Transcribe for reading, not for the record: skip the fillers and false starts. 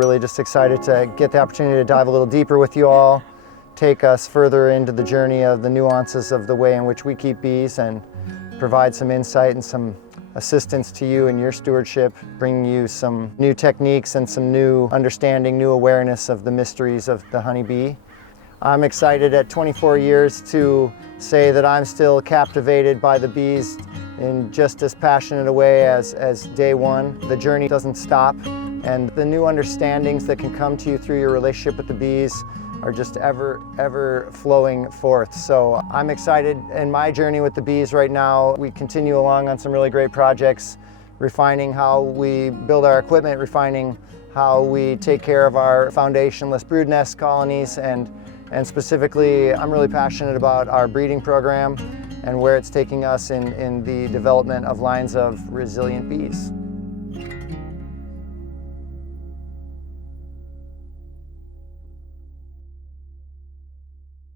really just excited to get the opportunity to dive a little deeper with you all, take us further into the journey of the nuances of the way in which we keep bees, and provide some insight and some assistance to you in your stewardship, bringing you some new techniques and some new understanding, new awareness of the mysteries of the honeybee. I'm excited at 24 years to say that I'm still captivated by the bees in just as passionate a way as day one. The journey doesn't stop, and the new understandings that can come to you through your relationship with the bees are just ever flowing forth. So I'm excited in my journey with the bees right now. We continue along on some really great projects, refining how we build our equipment, refining how we take care of our foundationless brood nest colonies, and specifically, I'm really passionate about our breeding program and where it's taking us in the development of lines of resilient bees.